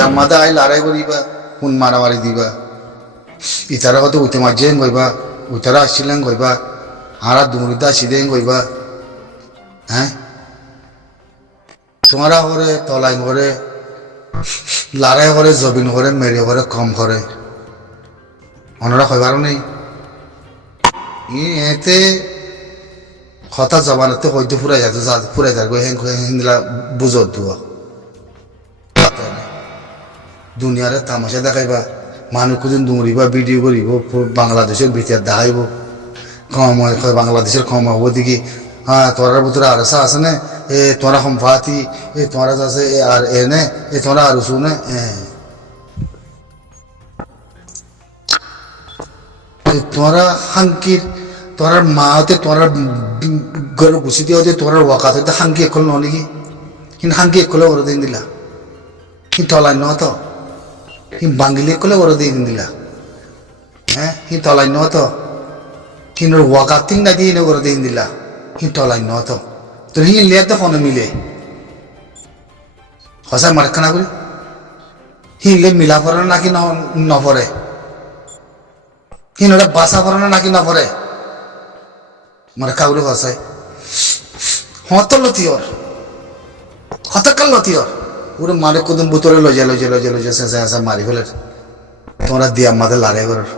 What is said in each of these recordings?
দিয়া মাদা আই লড়াই করিবা কোন মারামারি দিবা ইতারা হয়তো উঠে মাঝেন কইবা উতারা আসছিলেন কইবা আরা দুমরিদা আসিলেন কইবা হ্যাঁ তোমারা করে তলাই করে লড়াই করে জবিন করে মেরে করে কম করে ওনারা কইবার নেই এতে কথা জবানতে হয়তো ফুরাই যাচ্ছে ফুরাই যাবে হিন্দিলা বুঝত দুয়া দুনিয়ারে তামাশা দেখাইবা মানুষ কোদিন দৌড়িবা ভিডিও করিব বাংলাদেশের ভিতর দেখাইব কম বাংলাদেশের কম হব দেখি হ্যাঁ তোরার ভিতরে আর আছে না এ তোরা সম্পাতি এ তোরা আছে আর এনে এ তোরা আর শুনে তোরা হাঙ্কির তোরার মা হতে তোরার গরু গুছি দিয়ে হতে তোরার ওয়াকাত হতে হাঙ্কি একল ন নাকি কিন্তু হাঙ্কি একলে ওরা দিন দিলা কিন্তু তলাই ন তো কিন্তু বাঙ্গিলি একলে ওরা দিয়ে দিলা হ্যাঁ কিন্তু তলাই ন তো কিন্তু ওয়াকাত তিন না দিয়ে ওরা দিয়ে দিলা কিন্তু তলাই ন তো তোর হিন লিয়া তো কোনো মিলে হসা মারখানা করি হিনলে মিলা পড়ে নাকি নপরে হিন ওটা বাসা পড়ে নাকি নপরে মানে কাউরে হসাই হত লতিয়র হতকাল লতিয়র ওরে মারে কদম বোতলে লজা সেসা মারি ফেলে তোমরা দিয়া মাঝে লড়াই করার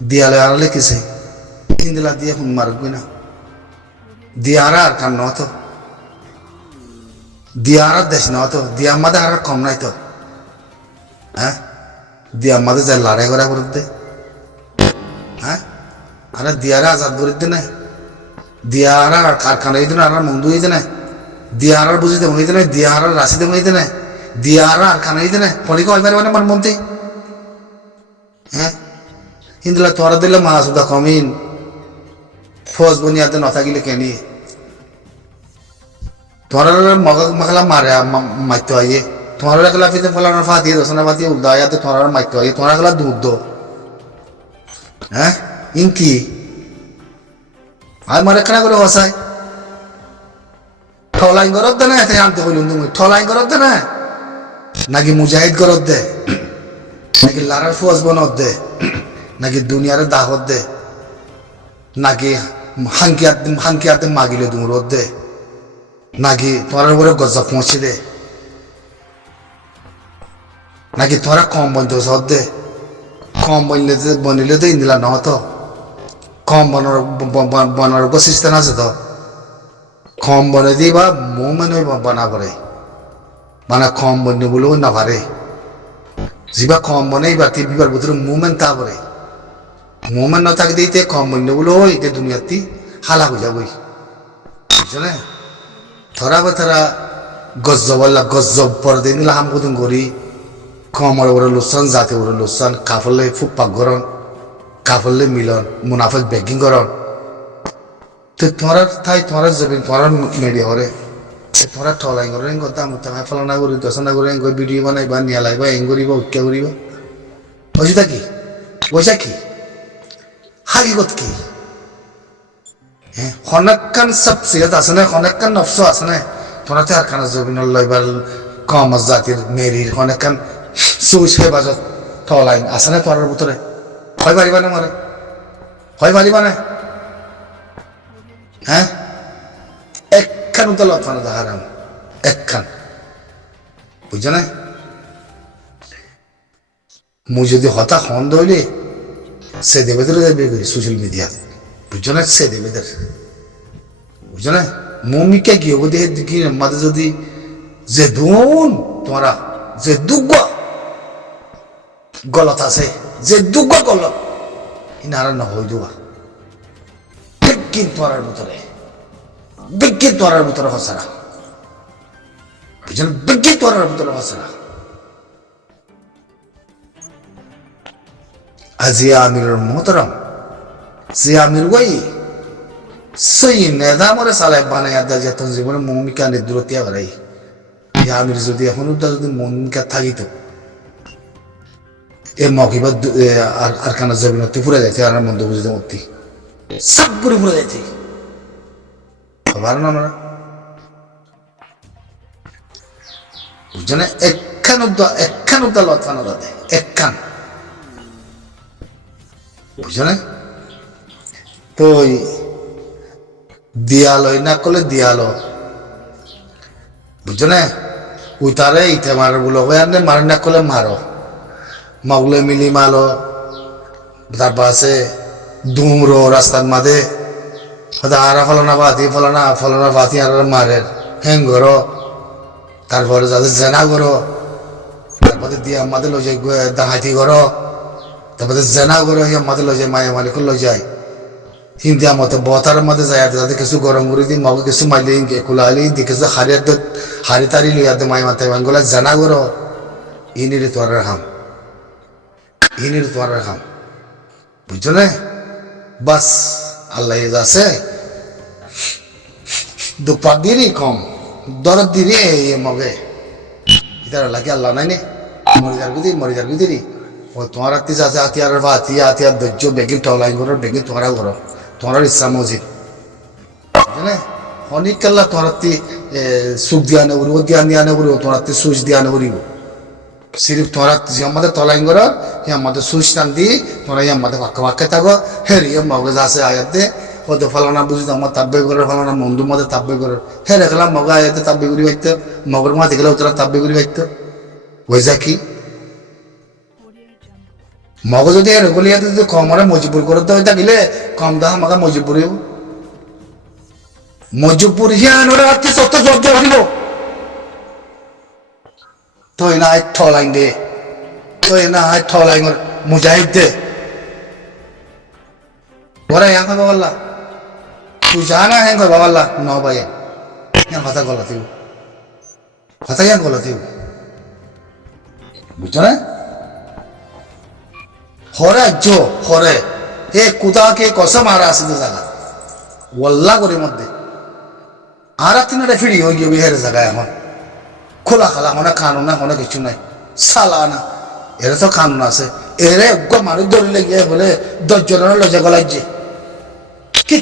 দিয়ালে আড়ালে কিসে হিন্দিলা দিয়ে ফোন মারবি না দিয়ারা আর কান নত দিয়ারা দেশ নত দিয়া মাঝে আর কম নাই তো হ্যাঁ দিয়া মাঝে যা লড়াই করা করতে হ্যাঁ আরে দিয়ারা আজাদ করে নাই দিয়ারা কারখানা হইতে না আর মন্দু হইতে না দিয়ারার বুঝিতে হইতে না দিয়ারার রাশিতে হইতে না দিয়ারা আর খানা হইতে না ফলিকে হইবার মানে আমার মন্ত্রী হ্যাঁ হিন্দুলা তোরা দিলে মাসুদা কমিন ফৌজ বনিয়াতে নথাকিলে কেনি তোরা মাখলা মারে মাইতে আইয়ে তোমার একলা ফিতে ফলানোর ফাতিয়ে দশনা ফাতিয়ে উদায়াতে তোরা মাইতে আইয়ে তোরা একলা দুধ হ্যাঁ ইনকি আর মারে কেনা করে হসাই ঠলাই গরত দে না এতে আনতে কইলুম তুমি ঠলাই গরত দে না নাকি মুজাহিদ গরত দে নাকি লারার ফৌজ বনত দে নাকি দুনিয়ার দাহত দে নাকি হাঙ্কিয়াতে মাগিলে দুমরত দে নাকি তোমার উপরে গজা পৌঁছে দে নাকি তোরা কম বন্ধ সদ দে কম বনিলে তো ইন্দিলা নহত কম বনার সিস্টেম আছে তো কম বনে দিবা মো মানে বানা করে মানে কম বন্য বলেও না পারে যা কম বনে এবার বিবার ভিতরে মুভমেন্ট তা করে মুভমেন্ট না থাকে দিতে কম বন্য বলেও এটা দুনিয়াতে হালা হয়ে যাবই বুঝলে থরা বা তারা গজ্জবল্লা গজ্জব পর দিন হাম কুতুম করি কমর ওরা লোসান জাতে ওরা লোসান কাফলে ফুপাক গরম কাফলে মিলন মুনাফেক বেকিং গরম তো তোমার ঠাই তোমার যাবেন তোমার মেডিয়া করে তোরা ঠলাই করে দাম ফলানা করি দশনা করে ভিডিও বানাইবা নিয়া লাগবা এং করিবা উৎকা করিবা বুঝিতা কি পয়সা কি হাকিগত কি হ্যাঁ অনেকখান সাবসিয়াত আছে না অনেকখান নফস আছে না তোরা তো আর খানা জবিন লইবার কম জাতির মেরির অনেকখান সুইছে বাজত ঠলাই আছে না তোর ভিতরে হয় পারিবা না মারে হয় পারিবা না হ্যাঁ একখান তো লফানো দেখারাম একখান বুঝছো না মুই যদি হতা হন্দ হইলে সে দেবেদের বের করি সোশ্যাল মিডিয়া বুঝছো না সে দেবেদের বুঝছো না মমিকা কি হবো দেখে কি মাঝে যদি যে দুন তোমরা যে দুগ্গ গলত আছে যে দুগ্গ গলত ইনারা না হই দেওয়া বিজ্ঞান তোরার ভিতরে বিজ্ঞান তোরার ভিতরে হসারা বুঝলেন বিজ্ঞান তোরার ভিতরে হসারা আজিয়া আমিরুল মোহতরম জিয়া আমির ওই সই নেদামরে সালায় বানায় আদা যে তোর জীবনে মমিকা নিদ্রতিয়া করাই জিয়া আমির যদি এখন যদি মমিকা থাকিত এর মকিবা আর কানা জবিনতি পুরে যাইতে আর মন্দ বুঝতে মতি সব পুরে পুরে যাইতে পারো না আমরা বুঝছো না এক একখান উদ্দা লতফানো দাদে একখান বুঝছো না তো দিয়ালো না করলে দিয়ালো বুঝছো না উতারে ইতে মারো বলো আনে মার না করলে মারো মাগুলো মিলি মালো তারপর আছে দুমরো রাস্তার মাঝে হয়তো আরা ফলনা বাতি আর মারের হ্যাং করো তারপরে যাদের জেনা করো তারপরে দিয়ে আমাদের লই যায় ডাকাতি করো তারপরে জেনা করো আমাদের লই যায় মায়া মালিক লই যায় হিন্দি মতো বতার মধ্যে যায় যাতে কিছু গরম করে দিই মগে কিছু মাইলে কুলালি দি কিছু হারি তারি লই যাতে মায় মাথায় বাঙ্গুলা জেনা করো ইনির তোয়ার খাম বুঝছো না বাস আল্লাহ আছে দুপার দিনই কম দরদ দিনে মগে ইতার লাগে আল্লাহ নাই নে মরিদার গুদিরি ও তোমার আত্মি আছে আতিয়ার আতিয়ার ধৈর্য বেগিন টলাই করো বেগিন তোমারা করো তোমার ইচ্ছা মসজিদ বুঝলে অনেক কাল্লা তোমার আত্মি সুখ দিয়া নেবরিব দিয়া নেবরিব তোমার আত্মি সুচ দিয়া নেবরিব সিরিফ তোরা আমাদের তলাই করো আমাদের সুচ টান দি তোরা আমাদের পাক্কা থাকো হেরি মগজ আছে আয়াতে হয়তো ফলানা বুঝি আমার তাব্বে করে ফলানা মন্দুর মধ্যে তাব্বে করে হে রেখলাম মগ আয়াতে তাব্বে করি পাইতো মগর মা দেখলে তোরা তাব্বে করি পাইতো ওইজা কি মগ যদি রেগুলিয়াতে যদি কমরে মজবুর করতে হয়ে থাকিলে কম দাম আমাকে মজবুর হিয়ান ওরা আজকে সত্য জব দিয়ে হরিব তো না ঠলাইন দে তো না ঠলাইন মুজাহিদ দে ওরা ইয়াং কই বাবাল্লা তুই জানা হ্যাঁ কই বাবাল্লা ন ভাই ইয়াং কথা ইয়াং গলতিও বুঝছো না হরে এ কুদাকে কসম আর আসিতে জায়গা ওয়াল্লা করে মধ্যে আর তিনটা ফিরি হয়ে গিয়ে বিহারের জায়গায় এখন খোলা খালা মানে কানুন না কোনো কিছু নাই সালা না এরা তো কানুন আছে এরে মানুষ ধরিলে গিয়ে বলে 10 জনের লজে গলাইছে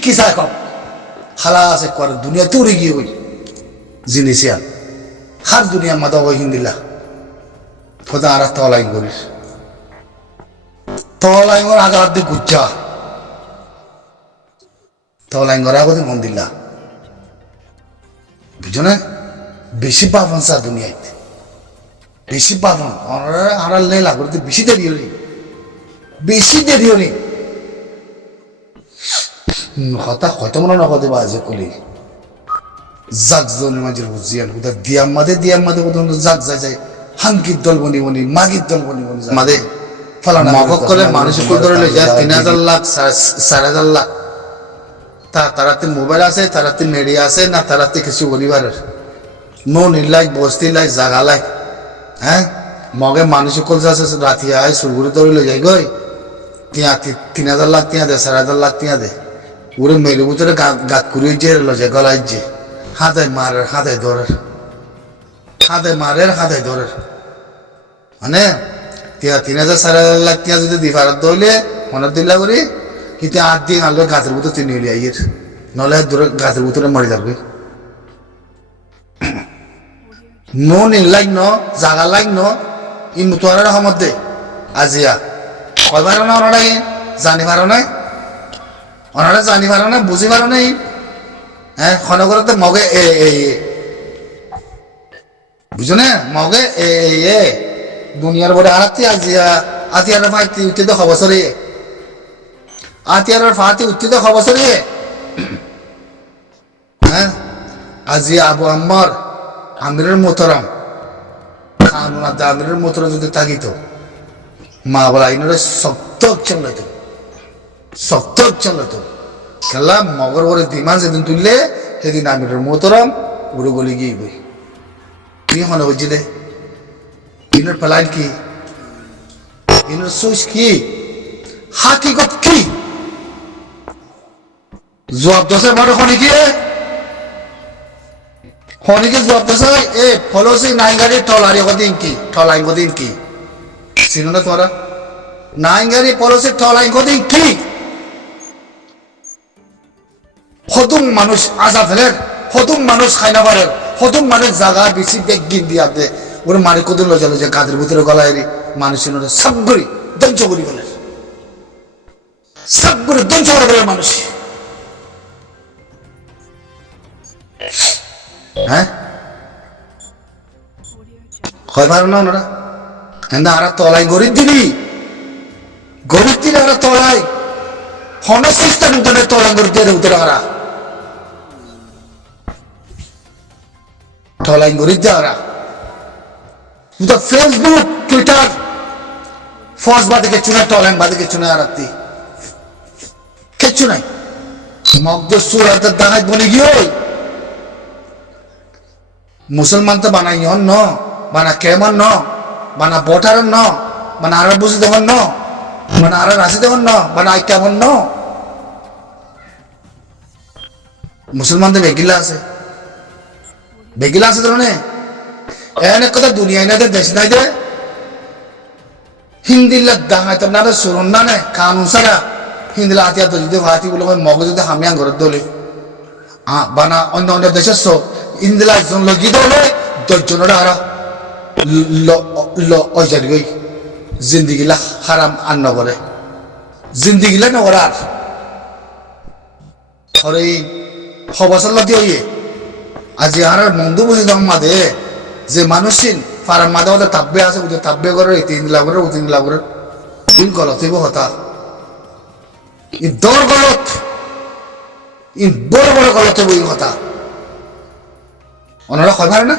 কি চাই কম খালা আছে করে দুনিয়াতে উড়ে গিয়ে ওই জিনিসিয়া হার দুনিয়া মাদা ওই হিন্দিলা খোদা আর তলাইন করিস তলাইন আগার দিয়ে গুচ্ছা তলাইন করা আগে মন দিলা বুঝো না বেশি পাবন চা দুনিয়াতে বেশি পাবন আর লেলা করতে বেশি দেরি হলি কথা হয়তো মনে নকতে বাজে কলি জাগ জনের মাঝে বুঝিয়ান কোথা দিয়াম মাদে কোথাও জাগ যায় হাঙ্কির দল বনি মাগির দল বনি মাদে ফলানা মগক করে মানুষ ধরে লই যায় 3000 লাখ 4000 লাখ তারাতে মোবাইল আছে তারাতে মিডিয়া আছে না তারাতে কিছু পরিবারের মন ইলাই বস্তি লাই জাগা লাই হ্যাঁ মগে মানুষ কল আছে রাতি আয় সুরগুড়ি ধরে লই যায় গই 3000 লাখ তিয়া দে 4000 লাখ তিয়া দে ওরে মেরে ভিতরে গাত কুড়িয়ে যে লজে গলায় যে হাতে মারের হাতে ধরের মানে 3000 4000 লাখ তিয়া যদি দিবারত দইলে মনে দিল্লা করি কিন্তু 8 দিন আলো গাছের ভিতরে তিনি হইলে আইয়ের নলে দূরে গাছের ভিতরে মরে যাবে মন লাইক ন জাগা লাইক ন ই মুতোয়ারের মধ্যে আজিয়া কয়বার না ওনারা জানি পারো না বুঝি পারো নাই হ্যাঁ খনগরতে মগে বুঝো না মগে দুনিয়ার বড় আরাতি আজিয়া আতিয়ার ফাইতি উত্তিত খবসরে হ্যাঁ আজিয়া আবু আম্মার আমিরের মোহতারাম খানুন আমিরের মোহতারাম যদি থাকিত মা বলা ইনারে শক্ত চলতো খেলা মগর বড় দিমান যেদিন তুললে সেদিন আমিরের মোহতারাম উড়ে গলি গিয়ে বই কি মনে হয়েছিলে ইনার প্ল্যান কি ইনার সোচ কি হাকিকত কি জবাব দশে বড় খনিকে জবাব দশে এ ফলসি নাইগারি ঠলাই গদিন কি চিনো না তোমরা নাইগারি ফলসি ঠলাই গদিন কি হতুম মানুষ আজা ফেলের হতুম মানুষ খাইনা পারের হতুম মানুষ জাগা বেশি বেগ গিন দিয়াতে ওরে মারি কত লজা লজা গাদের ভিতরে গলায় রে মানুষের ওরা সব করে ধ্বংস করি বলে সব করে ধ্বংস করে বলে মানুষ হ্যাঁ হয় পারো না ওনারা আর তলায় গরিব দিবি আর তলায় হনসিস্তান উঠে তলায় গরিব দিয়ে উঠে ওরা তলায় গরিব দিয়ে ওরা ফেসবুক টুইটার ফস বাদে কিছু নাই টলাইন বাদে কিছু নাই আর কিচ্ছু নাই মগদ সুরাতের দানায় বনে গিয়ে মুসলমান তো বানাই ন বানা কেমন ন বানা বটার ন বানা আর বুঝি দেবন ন বানা আর রাশি দেবন ন বানা আই কেমন ন মুসলমানদের বেগিলা আছে ধরনে এনে কথা দুনিয়ায় না দে দেশ নাই দে হিন্দিলা দাঙাই তো না সুরন না নে কানুন সারা হিন্দিলা হাতিয়া তো যদি ভাতি বলে মগজ যদি হামিয়ান ঘরের দলে বানা অন্য অন্য দেশের সব হিন্দিলা একজন লগি দলে 10 জনের হারা অজার গই জিন্দিগিলা হারাম আর নগরে জিন্দিগিলা নগর আর হরে হবাসাল লতি হইয়ে আজি আর মন্দু বুঝি দাম মাদে যে মানুষিন ফারাম মাদে ওদের তাব্বে আছে ওদের তাব্বে করে 3 লাখ করে 3 লাখ করে তিন গলত হইব হতা ই দর গলত ই বড় বড় গলত হইব ই হতা ওনারা হয় পারে না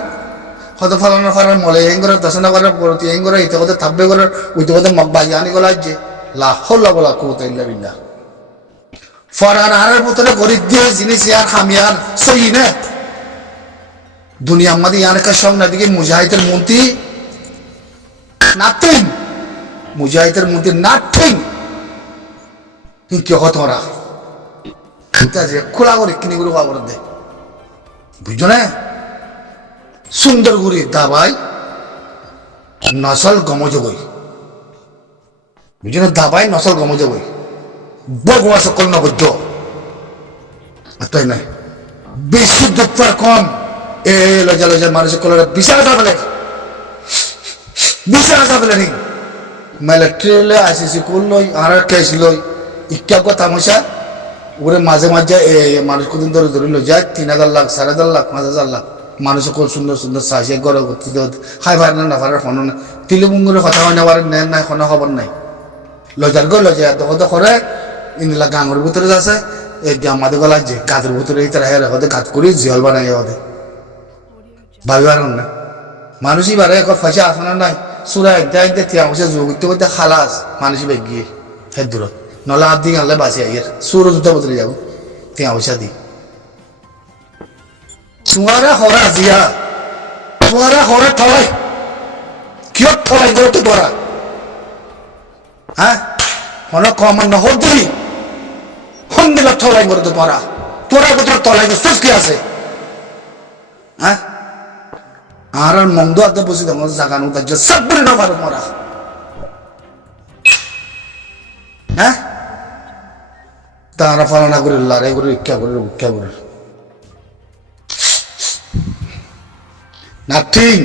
হয়তো ফালানোর মলে এং করে দশনা করে পরতি এং করে ইতে কথা তাব্বে করে ওইতে কথা মগবাজি আনি গলা যে লা হল্লা বলা কুওয়াতা ইল্লা বিল্লাহ ফরান আরের ভিতরে গরিব দিয়ে জিনিস আর খামিয়ার সহি না দুনিয়া আমাদের ইয়ানকার সঙ্গে না দিকে মুজাহিদের মন্ত্রী নাথিং মুজাহিদের মন্ত্রী নাথিং কি কথা ওরা ঠিক আছে খোলা করে কিনে করে খবর দে বুঝছো না সুন্দর করে দাবাই নসল গমজগই বুঝছো না দাবাই নসল গমজগই বগোয়া সকল নবদ্ধ তাই না বেশি দুঃখর কম এ লজা লজা মানুষের কলরা বিশাল ফেলে নি মেলে ট্রেলে আসিছি কোন লই আর কেস লই ইকা কো তামাশা ওরে মাঝে মাঝে মানুষ কদিন ধরে ধরে লই যায় 3000 লাখ 4500 লাখ 5000 লাখ মানুষ কল সুন্দর সুন্দর সাজে গড় করতে হাই ভাই না ফারার ফোন না তিলুমুঙ্গুরে কথা হয় না বারে নেন নাই কোনো খবর নাই লজার গো লজা তো কথা করে ইনলা গাঙ্গর ভিতরে আছে এই যে আমাদের গলা যে কাদের ভিতরে এই তারা হেরে হতে কাজ করি জিয়াল বানাই হতে ভাবিবার না মানুষই বারে এখন পয়সা আসে না নাই সুরা একটা একটা তিয়া বসে যোগ করতে করতে খালাস মানুষই বেগ গিয়ে হের দূরত নলা হাত দিয়ে আনলে বাঁচি আইয়ের সুর দুটো বদলে যাবো তিয়া পয়সা দি তোমারা হরা জিয়া তোমারা হরা ঠলাই কিয় ঠলাই করতে তোরা হ্যাঁ মনে কম নহর দিবি হন দিলা ঠলাই করতে তোরা তোরা কোথাও তলাই সুস কি আছে হ্যাঁ আর মন্দ আদে বসে দেবো জাগানো তার সব বলে না পারো মরা হ্যাঁ তারা পালনা করে লড়াই করে ভিক্ষা করে নাথিং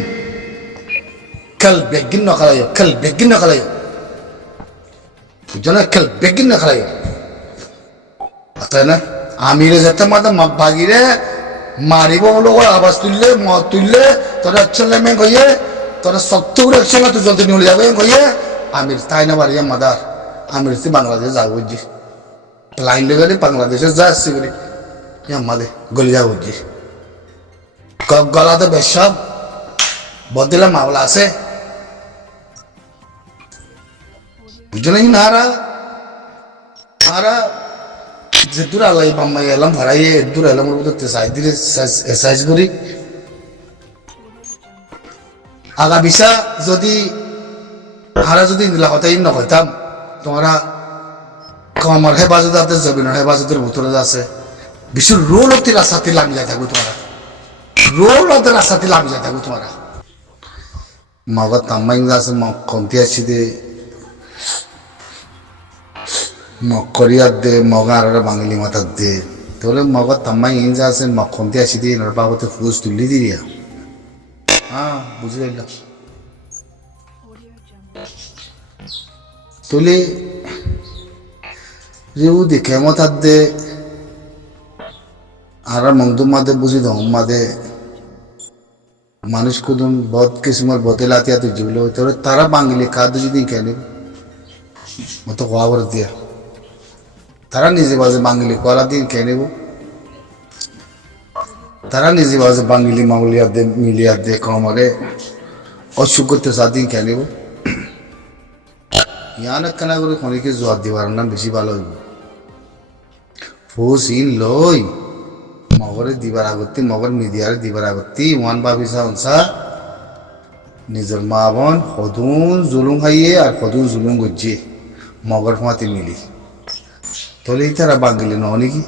কাল বেগিন না খালাইও বুঝছো না কাল বেগিন না খালাইও তাই না আমিরে যেতে মাথা বাগিরে মারিব হলো আওয়াজ তুললে মদ তুললে তোরা একসঙ্গে মেয়ে কইয়ে তোরা শক্ত করে একসঙ্গে তুই জলদি নিয়ে যাবে কইয়ে আমির তাই না বাড়িয়ে মাদার আমির তুই বাংলাদেশ যাবো বুঝছি লাইন লেগে বাংলাদেশে যা আসছি করি আমাদের গলি যাবো বুঝছি গলাতে বেশ সব বদিলা মামলা আছে বুঝছো নাকি না আরা যে দূর আল্লাহ বাম্মাই এলাম ভাড়াইয়ে দূর এলাম ওর মধ্যে সাইজ দিলে এক্সারসাইজ করি আগা বিশা যদি হারা যদি নিলা হতাই না হইতাম তোমরা কমার হেফাজত আছে জমিনের হেফাজতের ভিতরে আছে বিশ্ব রোল অতি রাস্তাতে লামি যাই থাকবো তোমরা রোল অতি রাস্তাতে লামি যাই থাকবো তোমরা মগত তাম্মাই আছে কমতি আসছি দে মকরিয়ার দে মগার বাঙালি মাথার দে তাহলে মগত তাম্মাই ইঞ্জা আছে মক্ষন্তি আসি দিয়ে বাবতে ফুজ তুলি দিয়া হ্যাঁ বুঝে গেলাম তুলি রিউ দেখে মতার দে আর মংদুম মাদে বুঝি দম মাদে মানুষ কুদুম বহুত কিসমর বদলাতিয়া তুই যেগুলো তোর তারা বাঙালি খাদ্য যদি কেন মতো খবর দিয়া তারা নিজে বাজে বাঙালি কলা দিন কে নেব তারা নিজে বাজে বাঙালি মামুলিয়ার দে মিলিয়ার দে কমরে অসুখতে সাদিন কে নেব ইয়ান একখানা করে খনিকে জোয়ার দিবার নাম বেশি ভালো হইব ফুস ইন লই মগরে দিবার আগত্তি মগর মিডিয়ারে দিবার আগত্তি ওয়ান বাবিসা অনসা নিজের মা বোন সদুন জুলুম খাইয়ে আর সদুন জুলুম গজ্জে মগর ফাঁতি মিলি তাহলে তারা বাঙালি নহ নাকি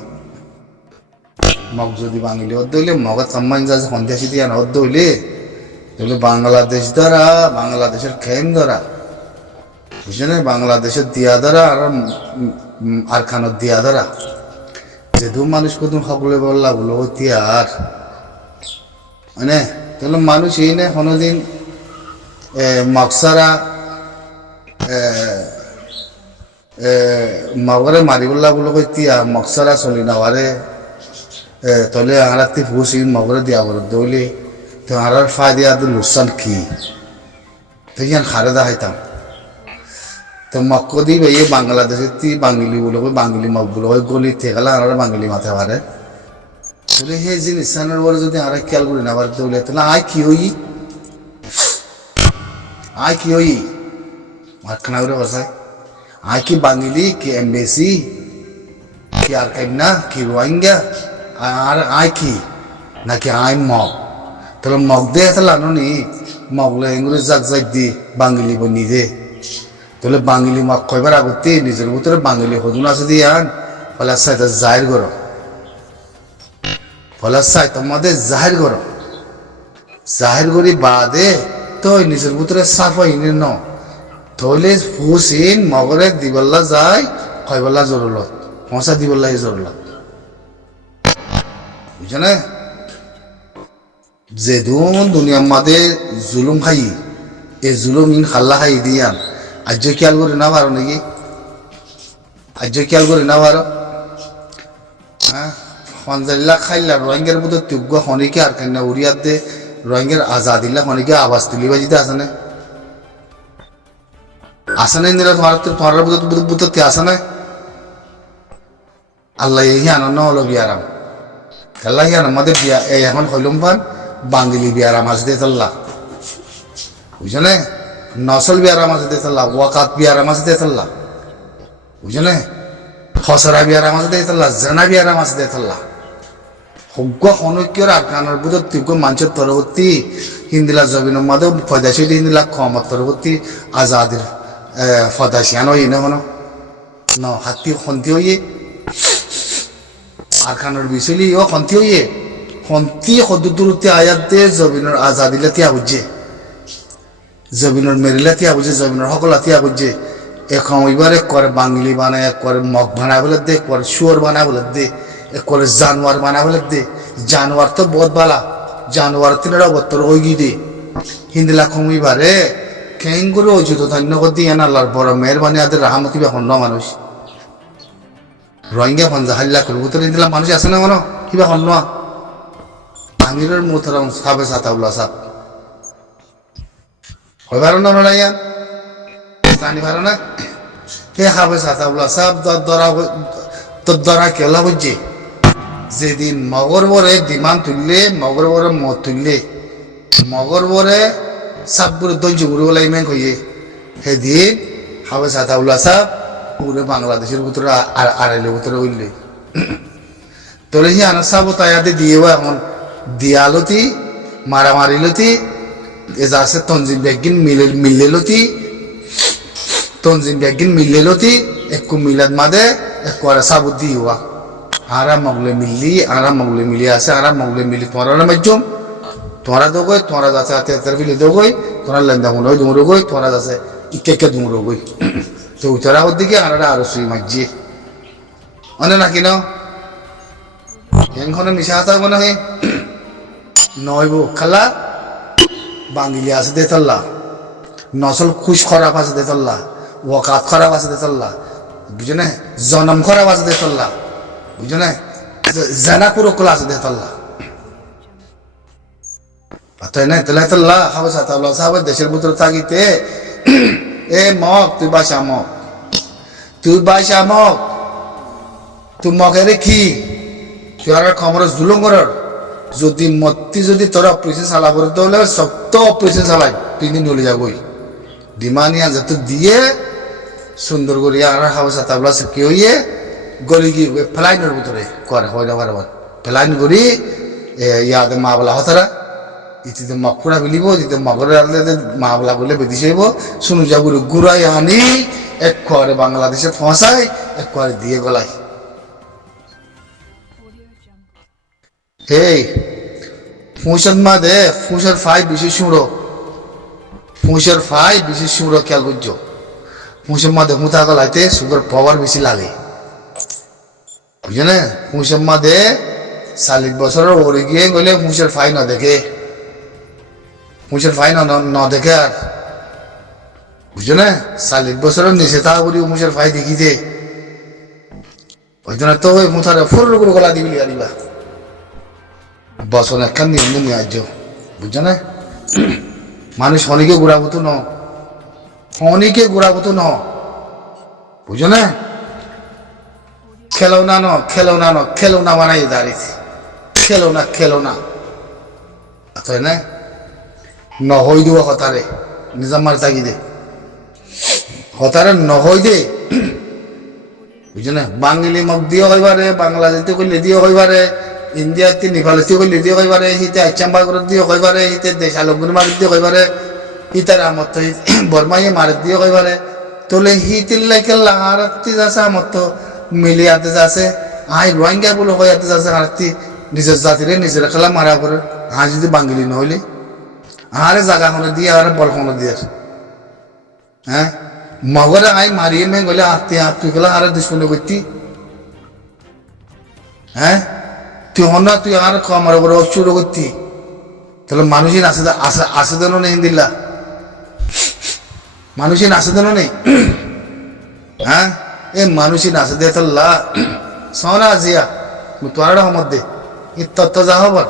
মগ যদি বাঙালি অর্ধ হইলে মগর সম্মান যা সন্ধ্যাসী দিয়া অর্ধ হইলে তাহলে বাংলাদেশ দ্বারা বাংলাদেশের খেম দ্বারা বুঝলে বাংলাদেশের দিয়া দ্বারা আর খানোর দিয়া দ্বারা যেহেতু মানুষ কদম সকলে বললা বলো আর মানে তাহলে মানুষ এই না কোনোদিন মগসারা মগরে মারিবল্লা বলো তিয়া মগসারা চলি নাওয়ারে তলে আঁড়াতে ফুসিন মগরে দিয়া বলো দৌলে তো আঁড়ার ফায়দা লোকসান কি তো ইয়ান খারে দেখাইতাম তো মক্কদি ভাইয়ে বাংলাদেশের তি বাঙালি বলো বাঙালি মগ বলো গলি থেকালে আর বাঙালি মাথা পারে তাহলে সেই জিনিসটার বলে যদি আর খেয়াল করি না পারে তাহলে তাহলে আয় কি হই মাখানা করে বসায় আয় কি বাঙালি কি এমবেসি কি আর না কি রোহিঙ্গা আর আয় কি নাকি আয় মগ তাহলে মগ দে তাহলে আনি মগলে এগুলো জাগ জাগ দি বাঙালি বনি দে তাহলে বাঙালি মগ কয়বার আগতে নিজের ভিতরে বাঙালি হদুন আছে দিয়ে আন ফলে সাইতে জাহির করো ফলে সাই তোমাদের জাহির করো জাহির করি বাদে তো নিজের ভিতরে সাফাই ন তাহলে ফুসিন মগরে দিবল্লা যায় কয়বল্লা জরুলত পৌঁছা দিবল্লা জরুলত বুঝছো না যেদুন দুনিয়ার মাঝে জুলুম খাই এই জুলুম ইন খাল্লা খাই দিয়ান আজ খেয়াল করে না পারো নাকি আজ খেয়াল করে না পারো হ্যাঁ সঞ্জাল্লা খাইলা রোহিঙ্গার মধ্যে তুগ্য খনিকে আর কেনা উড়িয়ার দে রোহিঙ্গার আজাদিল্লা খনিকে আবাস তুলি বাজিতে আসে না আসে নাই নিরা তোমার বুদ্ধি আসে না আল্লাহ এই আনন্দ হলো বিয়ারাম আল্লাহ আমাদের বিয়া এখন হইলুম পান বাঙালি বিয়ারাম আসতে আল্লাহ বুঝছো না নসল বিয়ারাম আসতে আল্লাহ ওয়াকাত বিয়ারাম আসতে আল্লাহ বুঝছো না খসরা বিয়ারাম আসতে আল্লাহ জানা বিয়ারাম আসতে আল্লাহ সজ্ঞ অনৈক্যর আফগানের বুধত তীব্র মানুষের তরবর্তী হিন্দিলা জবিনের মাদে ফদাসী হিন্দিলা খমত তরবর্তী আজাদের ফদাসিয়ান হই না কোনো ন হাতি খন্তি হইয়ে আর খানোর বিচলি ও খন্তি হইয়ে খন্তি সদুদূরতে আয়াত দে জবিনের আজাদিলা তিয়া বুঝছে জবিনের মেরিলা তিয়া বুঝছে জবিনের সকলা তিয়া বুঝছে এখন ওইবারে করে বাঙালি বানায় করে মগ বানায় বলে দে করে শুয়োর বানায় বলে দে করে জানোয়ার বানায় বলে দে জানোয়ার তো বহুত বালা জানোয়ার তিনটা বত্তর ওই গি দে হিন্দিলা কমিবারে কেন করে ওই জুতো ধন্যবাদ দিয়ে আল্লাহর বড় মেহরবানি আদের রাহামতি এখন ন মানুষ রোহিঙ্গা পঞ্জা হাল্লা করবো তো হিন্দিলা মানুষ আছে না কোনো কিবা হন না আমিরের মোহতারাম সাবে সাতাউল্লাহ সাহ হয় পারো না ইয়ান জানি পারো না হে সাবে সাতাউল্লাহ সাহ তোর দ্বারা কেলা বুঝছে যেদিন মগর বরে ডিমান্ড তুললে মগর বরে মদ তুললে মগর বরে সাবগুলো দঞ্জ গুরু বলে ইমেন কইয়ে সেদিন হাবে সাতাউল্লাহ সাহ পুরো বাংলাদেশের ভিতরে আড়াইলের ভিতরে উঠলে তোলে হি আনার সাহ তাইয়াতে দিয়েও এখন দিয়ালতি মারামারিলতি এজাসে তঞ্জিম ব্যাগিন মিললেলতি তঞ্জিম ব্যাগিন মিললেলতি একটু মিলাদ মাদে একটু আর সাবুত দিয়েওয়া আরাম মগলে মিলি আছে আরাম মগলে মিলি তোমার মাধ্যম তোরা দোগই তোরা যাচ্ছে আতে ফিলে দোগই তোরা লেন্দা মনে হয় দুমরো গই তোরা যাচ্ছে ইকে দুমরো গই তো উতরা ওর দিকে আরো সুই মাঝি অনে নাকি না এখানে মিশা আছে মনে হয় নইব খালা বাঙালি আছে দেতল্লা নসল খুশ খরাপ আছে দেতল্লা ওকাত খারাপ আছে দেতল্লা বুঝো না জনম খারাপ আছে দেতল্লা বুঝো না জানা পুরো খোলা আছে দেতল্লা তাই না তাহলে তাল্লা হাবা সাতাল্লাহ সাহাবা দেশের ভিতরে থাকিতে এ মক তুই বাসা মক তুই বাসা মক তুই মকে রেখি তুই আর খবর জুলুম করার যদি মত্তি যদি তোর অপারেশন চালা করে তাহলে শক্ত অপারেশন চালাই 3 দিন চলে যাবই ডিমানিয়া যত দিয়ে সুন্দর করিয়া আর হাওয়া সাতাবলা কি হইয়ে গলি কি ফ্লাইনের ভিতরে করে হয় না বারবার ফ্লাইন করি ইয়াদে মা বলা হতারা ইতিতে মকুড়া বিলিব ইতিতে মগরে মা বলা বলে বেদিস হইব শুনু যাগুলো গুড়াই আনি এক করে বাংলাদেশে ফসাই এক করে দিয়ে গলাই হেই ফুঁসন মা দে ফুঁসের ফাই বিশেষ সুড়ো ফুঁসের ফাই বিশেষ সুড়ো খেয়াল করছো ফুঁসের মা দে মুথা গলাইতে সুগার পাওয়ার বেশি লাগে বুঝছো না ফুঁসের মা দে 40 বছরের ওরে গিয়ে গেলে ফুঁসের ফাই না দেখে ফুঁসের ফাই না দেখে আর বুঝছো না 40 বছরের নিচে তা বলি ফুঁসের ফাই দেখি দে ওই জন্য তো ওই মুথারে ফুর করে গলা দিবি আরিবা বছর একখান নিয়ম নিয়ে আজ বুঝছো না মানুষ অনেকে ঘুরাবো ন অনেকে ঘুরাবো ন বুঝছো না খেলৌনা খেলৌনা বানাই দাঁড়িয়েছে খেলৌনা তাই না নহই দিব হতারে নিজামার থাকি দে হতারে নহই দে বুঝছো না বাঙালি মগ দিয়ে হইবারে বাংলাদেশে করলে দিয়ে হইবারে ইন্ডিয়াতে নেপালতে করলে দিয়ে হইবারে হিতে আইচাম্বাগর দিয়ে হইবারে হিতে দেশ আলমগুনি মার দিয়ে হইবারে হিতার আমত বর্মাইয়ে মার দিয়ে হইবারে তোলে হিতির লাইকে লাহারাতি যাচ্ছে আমত মিলিয়াতে যাচ্ছে আই রোহিঙ্গা বলে হইয়াতে যাচ্ছে হারতি নিজের জাতিরে নিজের খেলা মারা করে যদি বাঙালি নহইলে আরে জায়গা হলে দিয়ে আর বল হলে দিয়ে হ্যাঁ মগরে আই মারিয়ে মেয়ে গলে তুই গেলা আর দুশ্মনে করতি হ্যাঁ তুই হনা তুই আর আমার উপরে শুরু করতি তাহলে মানুষই আসে দেন নেই দিল্লা মানুষই নাচে দেন নেই হ্যাঁ এ মানুষই নাচে দে তোল্লা সোনা জিয়া তোর মধ্যে ই তত্ত্ব যা হবার